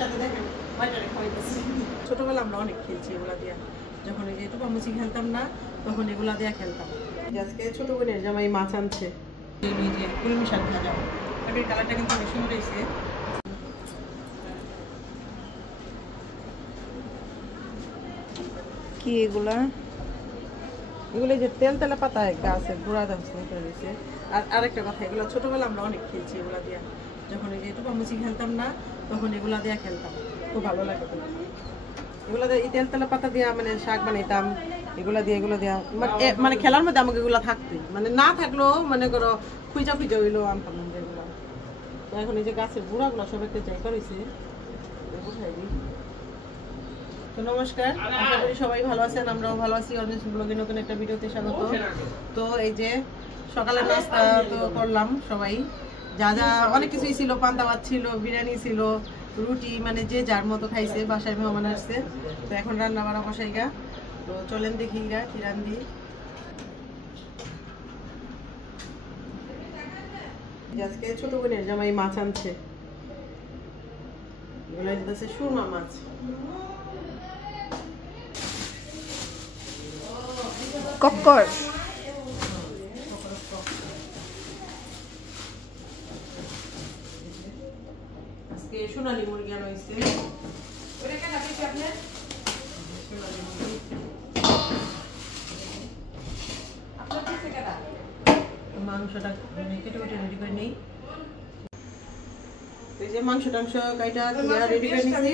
সাথে দেখেন ওইটারে খাওয়াইতেছি। ছোটবেলা আমরা অনেক খেলছি এগুলা দিয়া, যখন এই যে টুপামুচি খেলতাম না তখন এগুলা দিয়া খেলতাম। আজকে ছোট বোনের জামাই মাছ আনছে, এই যে কলমি শাক ভাজা, এটার কালারটা কিন্তু অনেক সুন্দর হয়েছে। কি এগুলা? এগুলো যে তেল তেলা পাতা গাছের গুঁড়া দাম রয়েছে। আর আরেকটা কথা, এগুলো ছোটবেলা আমরা অনেক খেলছি এগুলা দিয়া, যখন এই যে টুপামুচি খেলতাম না তখন এগুলা দিয়া খেলতাম, খুব ভালো লাগতো। এগুলো দিয়ে তেল তেলা পাতা দিয়া মানে শাক বানাইতাম, এগুলা দিয়া মানে খেলার মধ্যে আমাকে এগুলা থাকতোই, মানে না থাকলেও মনে করো খুঁজা হইলেও আনতাম এগুলো। তো এখন এই যে গাছের গুঁড়াগুলো সব একটা জায়গা রয়েছে, কোথায় দিই। তো নমস্কার, আশা করি সবাই ভালো আছেন, আমরাও ভালো আছি। অর্জুন ব্লগে নতুন একটা ভিডিওতে স্বাগত। তো এই যে সকালের নাস্তা তো করলাম সবাই, যা যা অনেক কিছুই ছিল, পান্তা ভাত ছিল, বিরিয়ানি ছিল, রুটি, মানে যে যার মতো খাইছে, বাসায় মেহমান আসছে। তো এখন রান্না বাড়া বসাই গা। তো চলেন দেখি গা কি রান্ধি। আজকে ছোট বোনের জামাই মাছ আনছে, এগুলো হচ্ছে সুরমা মাছ। কক্কর আজকে সোনালী মুরগি আনা হয়েছে। মাংসটা কেটে রেডি করে নেই। এই যে মাংস টাংস কাইটা রেডি করে নিচ্ছি।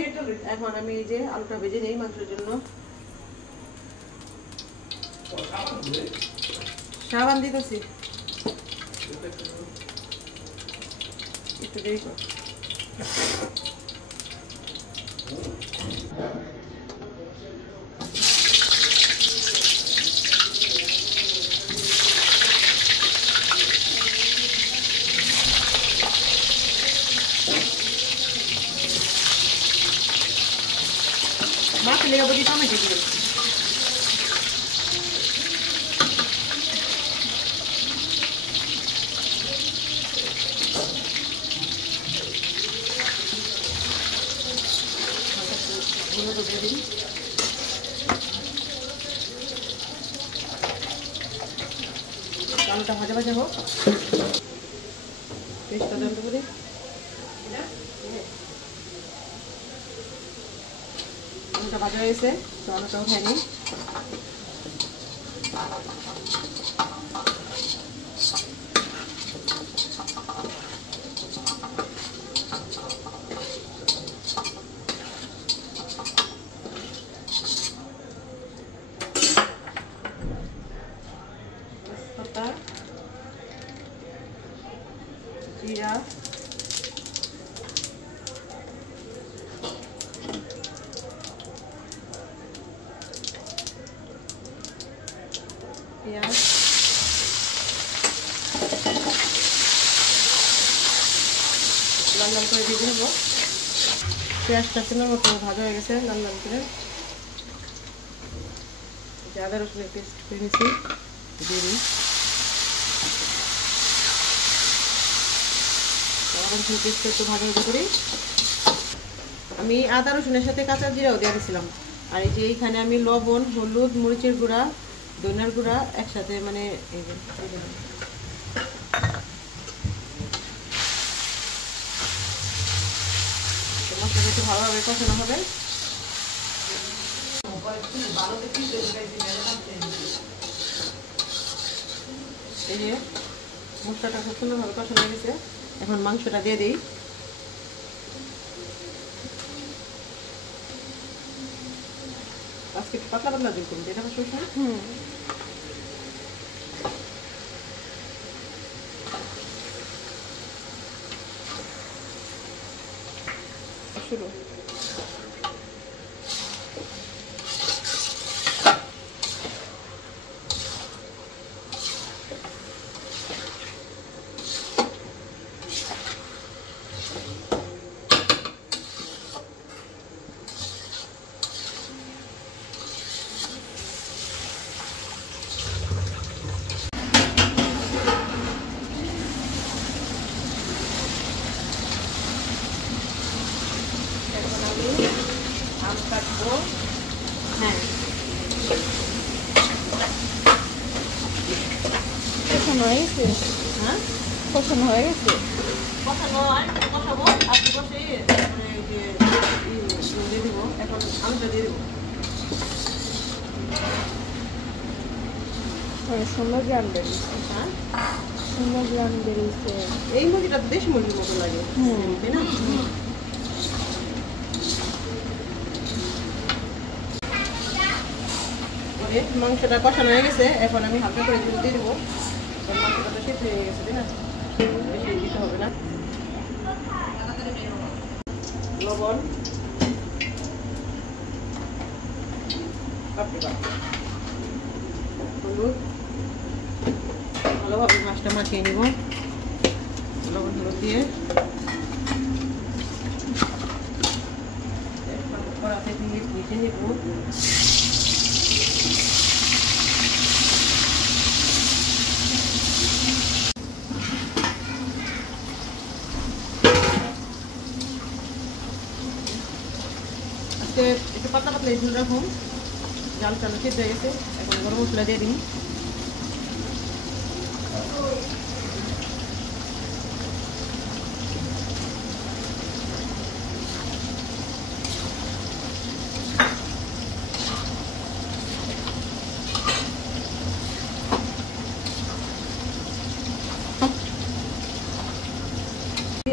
এখন আমি এই যে আলুটা ভেজে নেই মাংসের জন্য। সাবান দিতেছি, একটু দেরি কর। মাছ লেগে বলি টমেটো দিয়ে দিন। আলুটা ভাজা ভাজা হোক, পেস্টটা দেন করে। আলুটা ভাজা হয়েছে, তো আলুটাও খাই নিই। জিরা, পেঁয়াজ, লাল লাল করে দিয়ে দেবো। পেঁয়াজটা সুন্দর মতো ভাজা হয়ে গেছে, লাল লাল করে। আদা রসুনের পেস্ট করে নিচ্ছি, দিয়ে দিই। একটু ভাজা ভাজা করি। আমি আদা রসুনের সাথে কাঁচা জিরাও দিয়ে দিয়েছিলাম। আর এই যে এইখানে আমি লবণ, হলুদ, মরিচের গুঁড়া, ধনিয়ার গুঁড়া একসাথে মানে এই যে মশলাটা একটু ভালোভাবে কষানো হবে। এই যে মশলাটা খুব সুন্দরভাবে কষানো হয়ে গেছে, এখন মাংসটা দিয়ে দিই। আজকে একটু পাতলা পাতলা দিন করুন, এটা আমার শ্বশুর। শুরু দেবো। হ্যাঁ, কষানো হয়ে গেছে? হ্যাঁ কষানো হয়ে গেছে? কষানো হয়, কষাবো আর বসে তারপরে যে দিয়ে দেবো। এখন আলুটা দিয়ে দেবো। সুন্দর গ্রাম বেরিয়েছে। হ্যাঁ, সুন্দর গ্রাম বেরিয়েছে। এই মুরগিটা তো দেশি মুরগির মতো লাগে, তাই না? মাংসটা কষানো হয়ে গেছে, এখন আমি হালকা করে দুধ দিয়ে দেবো। মাংসটা তো সিদ্ধ হয়ে গেছে, তাই না? বেশি দিতে হবে না। লবণ, হলুদ, ভালোভাবে মাছটা মাখিয়ে নিব লবণ হলুদ দিয়ে। কড়াতে দিয়ে ভেজে নেব। একটু পাতলা পাতলা ঝুল রাখুন, জাল চালু সিদ্ধ হয়ে গেছে। এখন গরম মশলা দিয়ে দিন।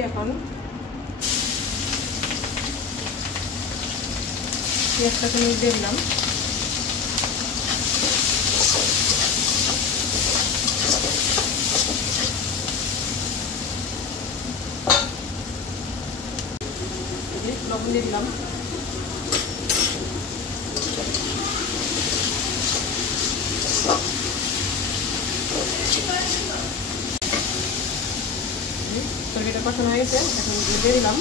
এখন পেঁয়াজটাকে নিয়ে দিয়ে দিলাম। লবণ দিয়ে দিলাম। তরকারিটা কষানো হয়ে গেছে, এখন দিয়ে দিলাম।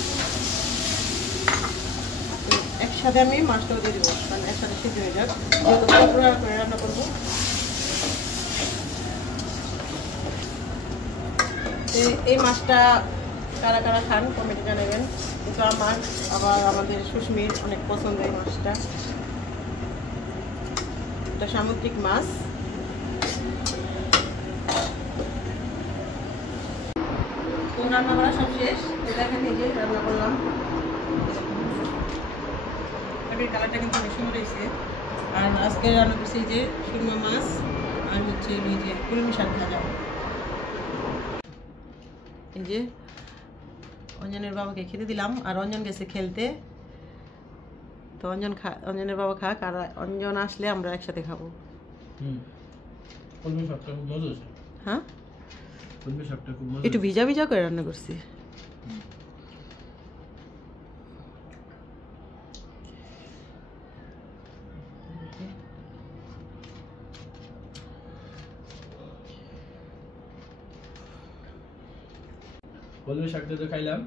একসাথে আমি মাছটাও দিয়ে দেবো, কারণ একসাথে সিদ্ধ হয়ে যাক, যেহেতু পুরো করে রান্না করবো। এই মাছটা কারা কারা খান কমেন্টে জানাবেন, কিন্তু আমার আবার আমাদের সুস্মির অনেক পছন্দ এই মাছটা। এটা সামুদ্রিক মাছ। তো রান্না করা সব শেষ, দেখেন এই যে রান্না করলাম। কালারটা কিন্তু অনেক সুন্দর হয়েছে। আর আজকে রান্না করছি যে সুরমা মাছ আর হচ্ছে ওই যে কলমি শাক ভাজা। এই যে অঞ্জনের বাবাকে খেতে দিলাম, আর অঞ্জন গেছে খেলতে। তো অঞ্জনের বাবা খাক, আর অঞ্জন আসলে আমরা একসাথে খাবো। কলমি শাকটা খুব মজা হয়েছে। হ্যাঁ, কলমি শাকটা খুব মজা। একটু ভিজা ভিজা করে রান্না করছি। কলমি শাকটা তো খাইলাম,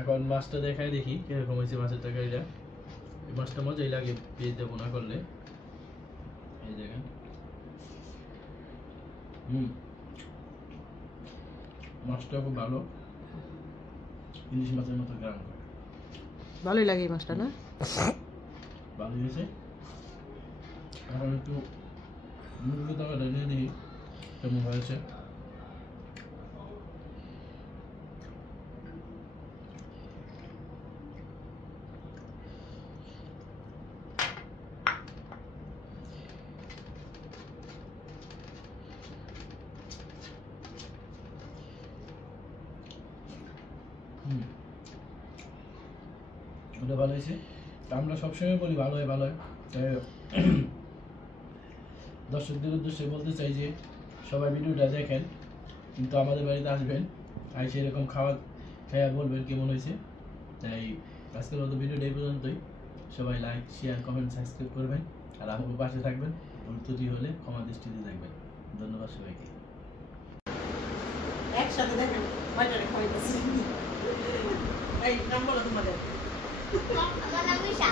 এখন মাছটা দেখাই দেখি কিরকম হয়েছে মাছের তরকারিটা। এই মাছটা মজাই লাগে পেঁয়াজ দিয়ে বোনা করলে। এই দেখেন, মাছটা খুব ভালো, ইলিশ মাছের মতো গ্রাম করে। ভালোই লাগে এই মাছটা, না? ভালো হয়েছে। এখন একটু মুরগি তরকারিটা নিয়ে দেখি কেমন হয়েছে। ওটা ভালো হয়েছে। আমরা সবসময় বলি ভালো হয় ভালো হয়। দর্শকদের উদ্দেশ্যে বলতে চাই যে সবাই ভিডিওটা দেখেন, কিন্তু আমাদের বাড়িতে আসবেন, আইসে এরকম খাওয়া বলবেন কেমন হয়েছে। তাই আজকের মতো ভিডিওটা এই পর্যন্তই। সবাই লাইক, শেয়ার, কমেন্ট, সাবস্ক্রাইব করবেন, আর আমাকে পাশে থাকবেন। ভুল ত্রুটি হলে ক্ষমা দৃষ্টিতে দেখবেন। ধন্যবাদ সবাইকে। একসাথে দেখেন বাজারে খাইতেছি। এই নাম বলো তোমাদের। আমার নাম ঈশা।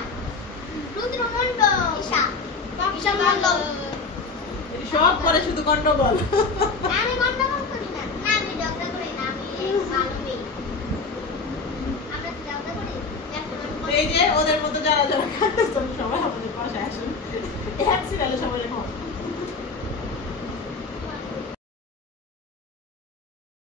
রুদ্রমন্ডল। ঈশা। ঈশা মন্ডল। সব করে শুধু গন্ডগোল। আমি গন্ডগোল করি না। না, আমি ঝগড়া করি না, আমি ভালো মেয়ে। আমরা ঝগড়া করি। এই যে ওদের মতো যারা যারা খাচ্ছে